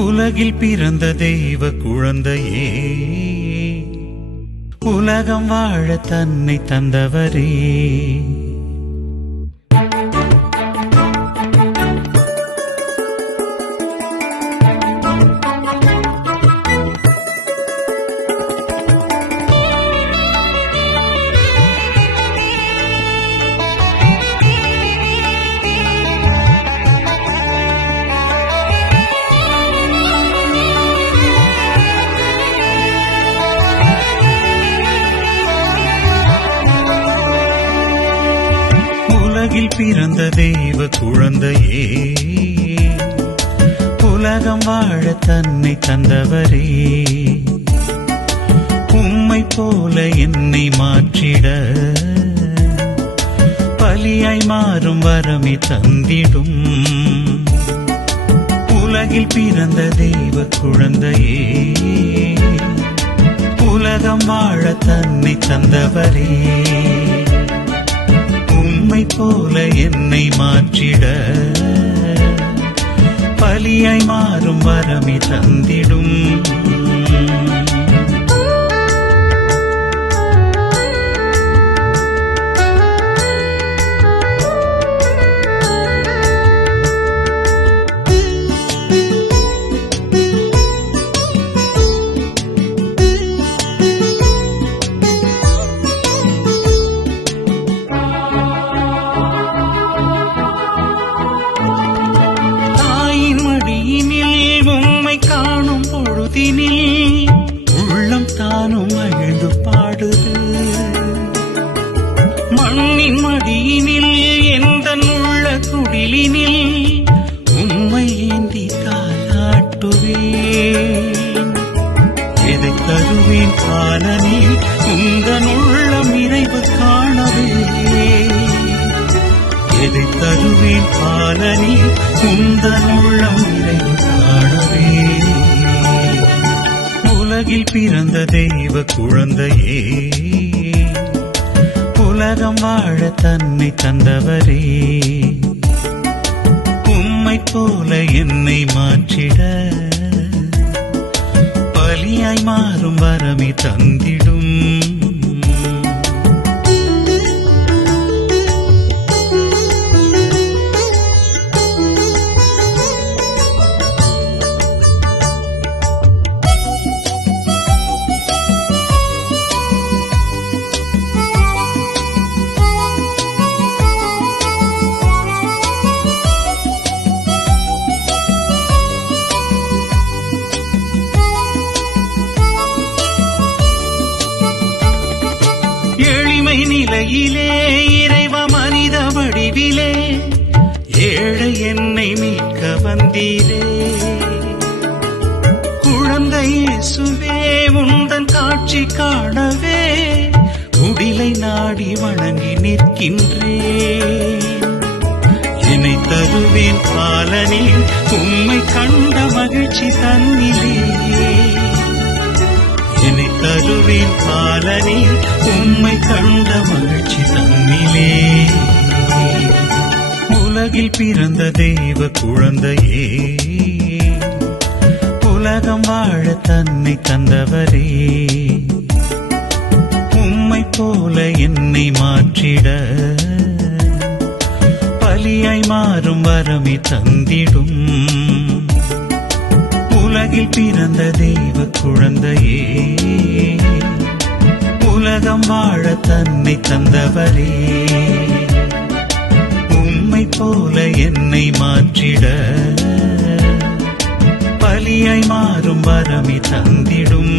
உலகில் பிறந்த தெய்வ குழந்தையே, உலகம் வாழ தன்னை தந்தவரே. உலகில் பிறந்த தெய்வ குழந்தையே, உலகம் வாழ தன்னை தந்தவரே. உம்மை போல என்னை மாற்றிட பலியாய் மாறும் வரமே தந்திடும். உலகில் பிறந்த தெய்வ குழந்தையே, உலகம் வாழ தன்னை தந்தவரே. உம்மை போல என்னை மாற்றிட பலியாய் மாறும் வரமே தந்திடும். உள்ளம் தானும் அழுது பாடுது. மண்ணின் மடியினில் எந்த உள்ள குடிலினில் உம்மை ஏந்தி தாலாட்டுவேன். எதை தருவேன் காலனில் உந்தன் உள்ளம் நிறைவு காணவே. எதை தருவேன் காலனில் உந்தன் உள்ளம் நிறைவு காணவே. உலகில் பிறந்த தெய்வ குழந்தையே, உலகம் வாழ தன்னை தந்தவரே. உம்மை போல என்னை மாற்றிட பலியாய் மாறும் வரமே தந்திடும். எளிமை நிலையிலே இறைவ மனித வடிவிலே ஏழை என்னை மீட்க வந்தீரே. குழந்தை இயேசுவே உந்தன் காட்சி காணவே உடிலை நாடி வணங்கி நிற்கின்றேன். என்னை தருவேன் பாலனில் உம்மை கண்ட மகிழ்ச்சி தன்னிலே. என்னை தருவேன் பாலனில் உம்மை கண்ட மகிழ்ச்சி தன்னிலே. உலகில் பிறந்த தெய்வ குழந்தையே, உலகம் வாழ தன்னை தந்தவரே. உம்மை போல என்னை மாற்றிட பலியாய் மாறும் வரமே தந்திடும். உலகில் பிறந்த தெய்வ குழந்தையே, உலகம் வாழ தன்னை தந்தவரே. உம்மை போல என்னை மாற்றிட பலியாய் மாறும் வரமே தந்திடும்.